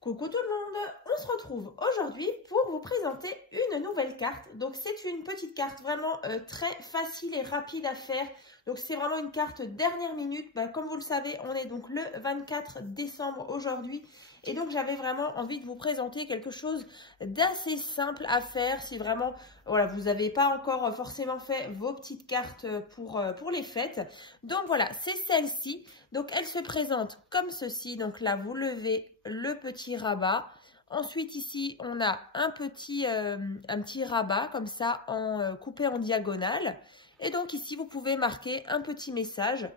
Coucou tout le monde, on se retrouve aujourd'hui pour vous présenter une nouvelle carte. Donc c'est une petite carte vraiment très facile et rapide à faire. Donc c'est vraiment une carte dernière minute. Comme vous le savez, on est donc le 24 décembre aujourd'hui. Et donc j'avais vraiment envie de vous présenter quelque chose d'assez simple à faire si vraiment voilà, vous n'avez pas encore forcément fait vos petites cartes pour les fêtes. Donc voilà, c'est celle-ci. Donc elle se présente comme ceci. Donc là, vous levez le petit rabat. Ensuite ici, on a un petit rabat comme ça coupé en diagonale. Et donc ici, vous pouvez marquer un petit message.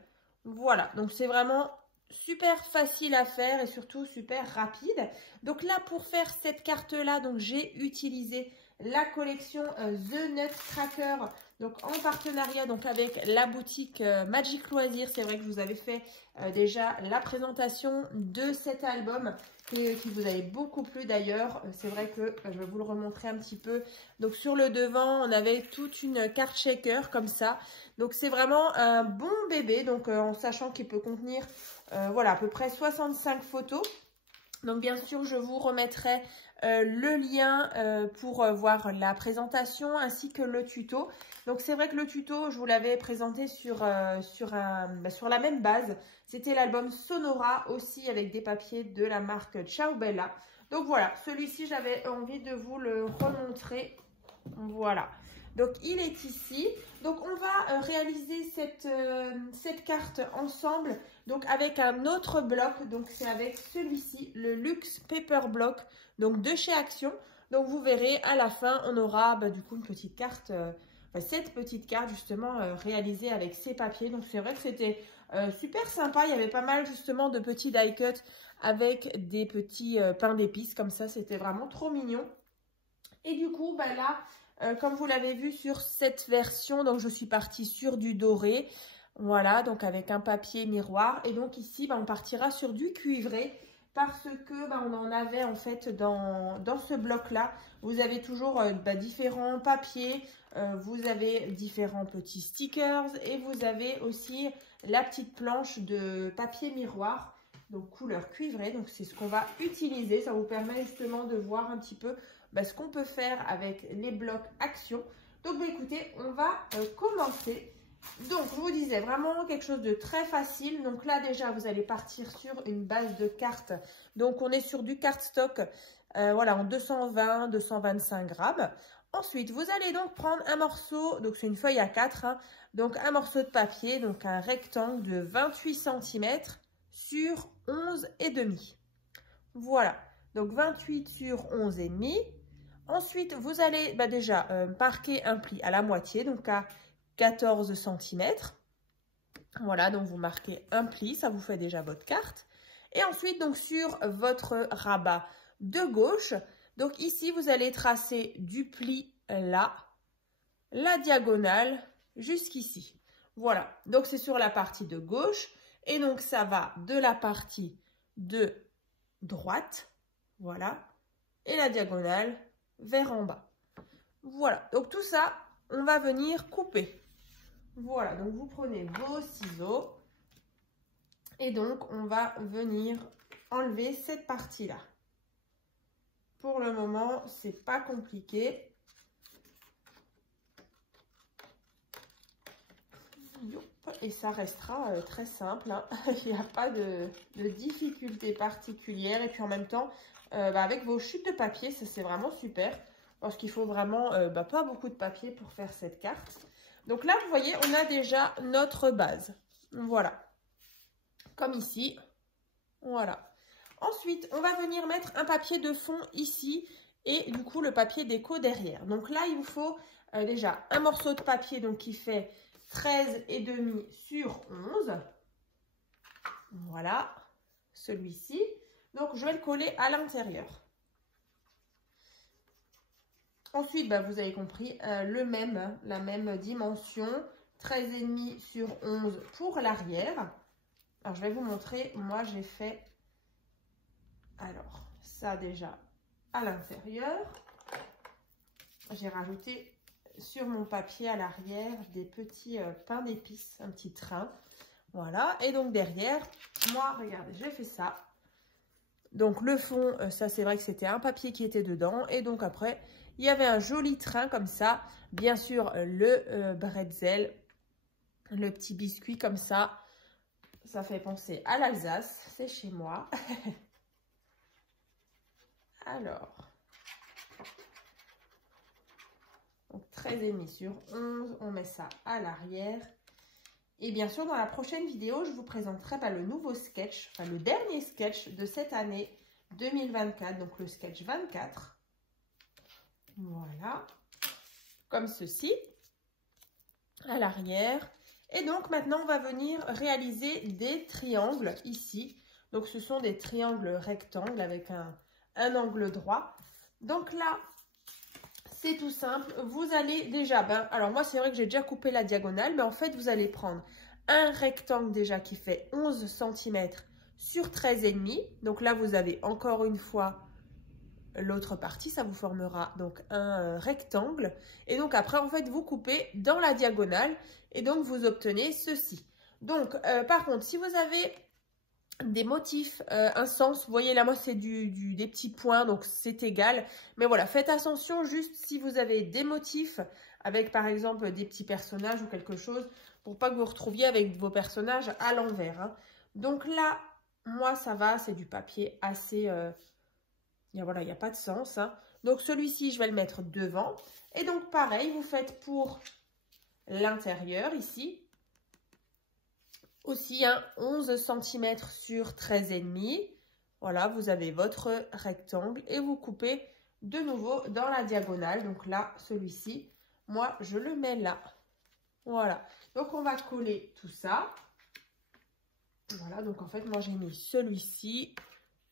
Voilà, donc c'est vraiment super facile à faire et surtout super rapide. Donc là, pour faire cette carte-là, donc j'ai utilisé la collection The Nutcracker, donc en partenariat donc avec la boutique Magic Loisirs. C'est vrai que je vous avais fait déjà la présentation de cet album qui vous avait beaucoup plu d'ailleurs. C'est vrai que je vais vous le remontrer un petit peu. Donc sur le devant, on avait toute une carte shaker comme ça. Donc c'est vraiment un bon bébé, donc en sachant qu'il peut contenir voilà, à peu près 65 photos. Donc bien sûr, je vous remettrai le lien pour voir la présentation ainsi que le tuto. Donc c'est vrai que le tuto, je vous l'avais présenté sur la même base. C'était l'album Sonora aussi avec des papiers de la marque Ciao Bella. Donc voilà, celui-ci, j'avais envie de vous le remontrer. Voilà. Donc il est ici. Donc on va réaliser cette carte ensemble. Donc avec un autre bloc. Donc c'est avec celui-ci, le Luxe Paper Block. Donc de chez Action. Donc vous verrez à la fin, on aura du coup une petite carte. Cette petite carte justement réalisée avec ces papiers. Donc c'est vrai que c'était super sympa. Il y avait pas mal justement de petits die cut avec des petits pains d'épices comme ça. C'était vraiment trop mignon. Et du coup là. Comme vous l'avez vu sur cette version, donc je suis partie sur du doré, voilà, donc avec un papier miroir. Et donc ici, on partira sur du cuivré parce que on en avait en fait dans ce bloc-là. Vous avez toujours différents papiers, vous avez différents petits stickers et vous avez aussi la petite planche de papier miroir. Donc couleur cuivrée, donc c'est ce qu'on va utiliser. Ça vous permet justement de voir un petit peu ce qu'on peut faire avec les blocs Action. Donc écoutez, on va commencer. Donc je vous disais vraiment quelque chose de très facile. Donc là déjà vous allez partir sur une base de cartes. Donc on est sur du cardstock voilà, en 220-225 grammes. Ensuite vous allez donc prendre un morceau, donc c'est une feuille A4, hein, donc un morceau de papier, donc un rectangle de 28 cm sur 11,5. Voilà, donc 28 sur 11,5. Ensuite, vous allez déjà marquer un pli à la moitié, donc à 14 cm. Voilà, donc vous marquez un pli, ça vous fait déjà votre carte. Et ensuite, donc sur votre rabat de gauche, donc ici, vous allez tracer du pli là, la diagonale jusqu'ici. Voilà, donc c'est sur la partie de gauche. Et donc, ça va de la partie de droite, voilà, et la diagonale vers en bas. Voilà, donc tout ça, on va venir couper. Voilà, donc vous prenez vos ciseaux et donc on va venir enlever cette partie-là. Pour le moment, c'est pas compliqué. Et ça restera très simple, hein. Il n'y a pas de difficulté particulière. Et puis en même temps, avec vos chutes de papier, ça c'est vraiment super. Parce qu'il faut vraiment pas beaucoup de papier pour faire cette carte. Donc là, vous voyez, on a déjà notre base. Voilà. Comme ici. Voilà. Ensuite, on va venir mettre un papier de fond ici. Et du coup, le papier déco derrière. Donc là, il vous faut déjà un morceau de papier donc, qui fait 13,5 sur 11. Voilà, celui-ci. Donc, je vais le coller à l'intérieur. Ensuite, vous avez compris, la même dimension, 13,5 sur 11 pour l'arrière. Alors, je vais vous montrer, moi, j'ai fait, alors, ça déjà à l'intérieur. J'ai rajouté sur mon papier à l'arrière des petits pains d'épices, un petit train. Voilà, et donc derrière, moi, regardez, j'ai fait ça. Donc le fond, ça c'est vrai que c'était un papier qui était dedans. Et donc après, il y avait un joli train comme ça. Bien sûr, le bretzel, le petit biscuit comme ça. Ça fait penser à l'Alsace, c'est chez moi. Alors, donc 13,5 sur 11, on met ça à l'arrière. Et bien sûr, dans la prochaine vidéo, je vous présenterai le nouveau sketch, enfin le dernier sketch de cette année 2024, donc le sketch 24. Voilà, comme ceci, à l'arrière. Et donc maintenant, on va venir réaliser des triangles ici. Donc ce sont des triangles rectangles avec un angle droit. Donc là, c'est tout simple. Vous allez déjà, alors moi c'est vrai que j'ai déjà coupé la diagonale, mais en fait vous allez prendre un rectangle déjà qui fait 11 cm sur 13,5. Donc là vous avez encore une fois l'autre partie, ça vous formera donc un rectangle. Et donc après en fait vous coupez dans la diagonale et donc vous obtenez ceci. Donc par contre si vous avez des motifs, un sens, vous voyez là moi c'est des petits points donc c'est égal, mais voilà, faites attention juste si vous avez des motifs avec par exemple des petits personnages ou quelque chose, pour pas que vous retrouviez avec vos personnages à l'envers, hein. Donc là moi ça va, c'est du papier assez voilà, il n'y a pas de sens, hein. Donc celui-ci je vais le mettre devant et donc pareil vous faites pour l'intérieur ici. Aussi, 11 cm sur 13,5. Voilà, vous avez votre rectangle et vous coupez de nouveau dans la diagonale. Donc là, celui-ci, moi, je le mets là. Voilà. Donc, on va coller tout ça. Voilà, donc en fait, moi, j'ai mis celui-ci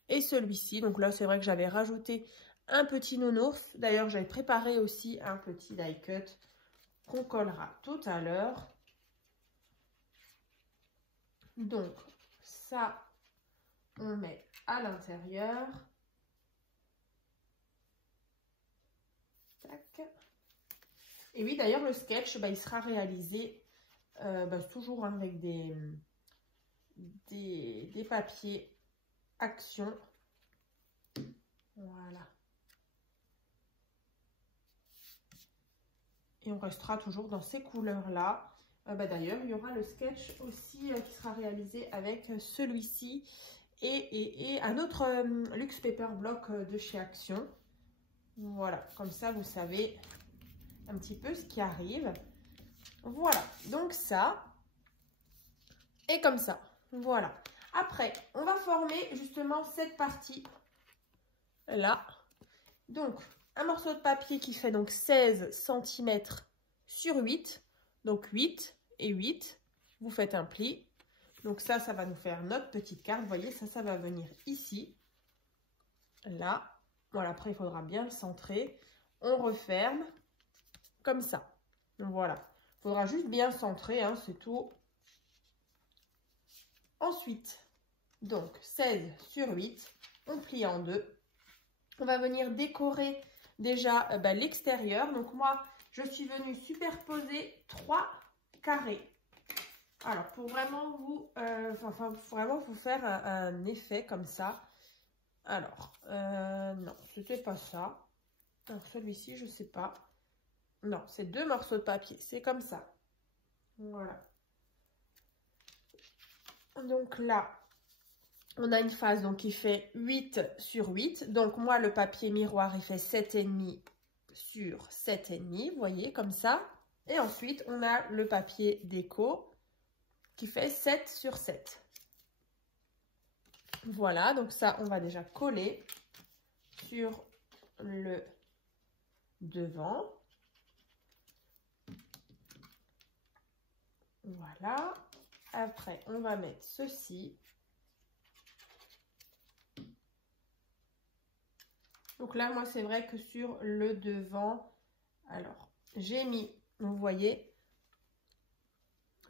et celui-ci. Donc là, c'est vrai que j'avais rajouté un petit nounours. D'ailleurs, j'avais préparé aussi un petit die cut qu'on collera tout à l'heure. Donc, ça, on met à l'intérieur. Tac. Et oui, d'ailleurs, le sketch, il sera réalisé toujours avec des papiers Action. Voilà. Et on restera toujours dans ces couleurs-là. D'ailleurs, il y aura le sketch aussi qui sera réalisé avec celui-ci et un autre Luxe Paper Block de chez Action. Voilà, comme ça, vous savez un petit peu ce qui arrive. Voilà, donc ça, et comme ça, voilà. Après, on va former justement cette partie-là. Donc, un morceau de papier qui fait donc 16 cm sur 8. Donc 8 et 8, vous faites un pli. Donc ça va nous faire notre petite carte. Vous voyez, ça va venir ici, là. Voilà, après il faudra bien centrer. On referme comme ça. Donc voilà, il faudra juste bien centrer, hein, c'est tout. Ensuite, donc 16 sur 8, on plie en deux. On va venir décorer déjà l'extérieur. Donc moi, je suis venue superposer 3 carrés. Alors, pour vraiment vous, faire un effet comme ça. Alors, non, c'était pas ça. Alors, celui-ci, je sais pas. Non, c'est 2 morceaux de papier. C'est comme ça. Voilà. Donc là, on a une face donc, qui fait 8 sur 8. Donc, moi, le papier miroir, il fait 7,5 sur 7,5. Vous voyez, comme ça. Et ensuite, on a le papier déco qui fait 7 sur 7. Voilà, donc ça, on va déjà coller sur le devant. Voilà. Après, on va mettre ceci. Donc là, moi, c'est vrai que sur le devant, alors, j'ai mis, vous voyez,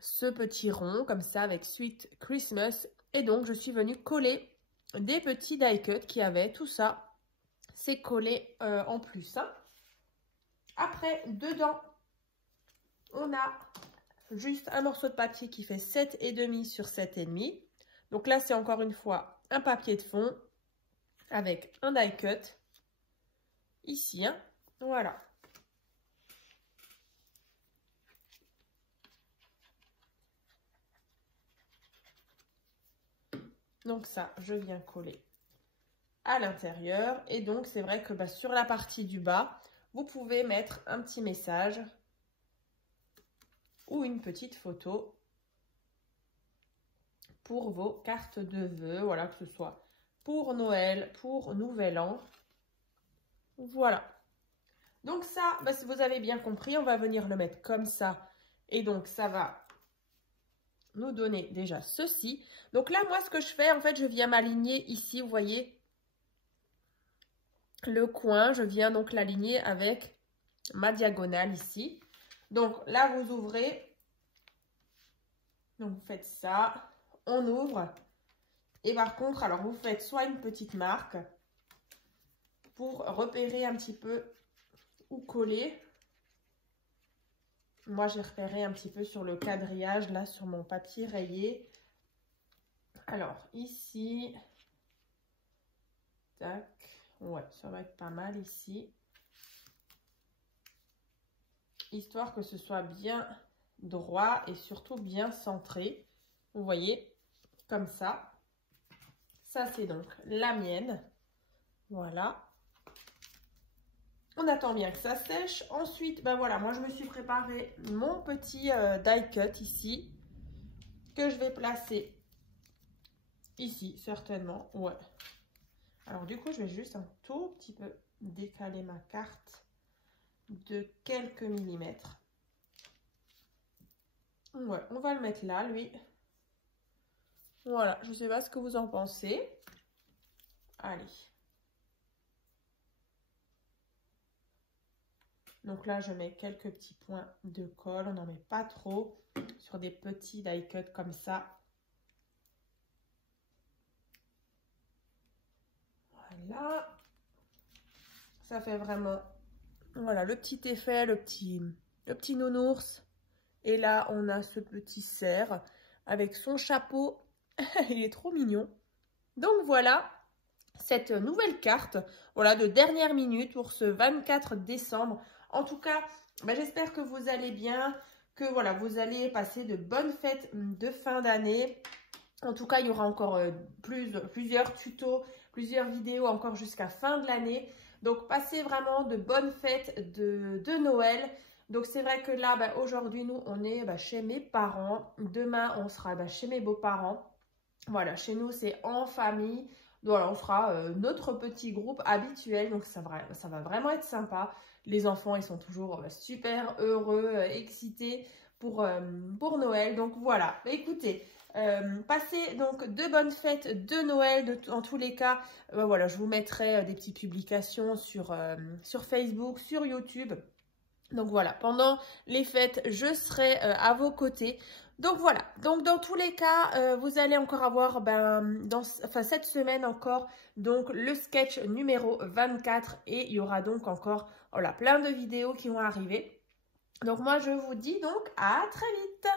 ce petit rond comme ça avec Sweet Christmas. Et donc, je suis venue coller des petits die cut qui avaient tout ça. C'est collé en plus, hein. Après, dedans, on a juste un morceau de papier qui fait 7,5 sur 7,5. Donc là, c'est encore une fois un papier de fond. avec un die cut ici, hein. Voilà. Donc ça, je viens coller à l'intérieur. Et donc, c'est vrai que sur la partie du bas, vous pouvez mettre un petit message ou une petite photo pour vos cartes de vœux. Voilà, que ce soit pour Noël, pour Nouvel An. Voilà. Donc ça, si vous avez bien compris, on va venir le mettre comme ça. Et donc, ça va nous donner déjà ceci. Donc là, moi, ce que je fais, en fait, je viens m'aligner ici, vous voyez, le coin. Je viens donc l'aligner avec ma diagonale ici. Donc là, vous ouvrez. Donc, vous faites ça. On ouvre. Et par contre, alors, vous faites soit une petite marque pour repérer un petit peu où coller. Moi, j'ai repéré un petit peu sur le quadrillage, là, sur mon papier rayé. Alors, ici, tac, ouais, ça va être pas mal ici. Histoire que ce soit bien droit et surtout bien centré. Vous voyez, comme ça. Ça, c'est donc la mienne. Voilà. On attend bien que ça sèche. Ensuite, voilà, moi, je me suis préparé mon petit die cut ici, que je vais placer ici, certainement. Ouais. Alors, du coup, je vais juste un tout petit peu décaler ma carte de quelques millimètres. Ouais, on va le mettre là, lui. Voilà, je ne sais pas ce que vous en pensez. Allez. Donc là, je mets quelques petits points de colle. On n'en met pas trop sur des petits die cut comme ça. Voilà. Ça fait vraiment, voilà, le petit effet, le petit nounours. Et là, on a ce petit cerf avec son chapeau. Il est trop mignon. Donc voilà, cette nouvelle carte, voilà, de dernière minute pour ce 24 décembre. En tout cas, j'espère que vous allez bien, que voilà, vous allez passer de bonnes fêtes de fin d'année. En tout cas, il y aura encore plusieurs tutos, plusieurs vidéos encore jusqu'à fin de l'année. Donc, passez vraiment de bonnes fêtes de Noël. Donc, c'est vrai que là, aujourd'hui, nous, on est chez mes parents. Demain, on sera chez mes beaux-parents. Voilà, chez nous, c'est en famille. Voilà, on fera notre petit groupe habituel. Donc, ça va vraiment être sympa. Les enfants, ils sont toujours super heureux, excités pour Noël. Donc, voilà. Écoutez, passez donc de bonnes fêtes de Noël. En tous les cas, voilà, je vous mettrai des petites publications sur Facebook, sur YouTube. Donc, voilà, pendant les fêtes, je serai à vos côtés. Donc voilà, donc dans tous les cas, vous allez encore avoir, cette semaine encore, donc le sketch numéro 24 et il y aura donc encore, voilà, plein de vidéos qui vont arriver. Donc moi, je vous dis donc à très vite.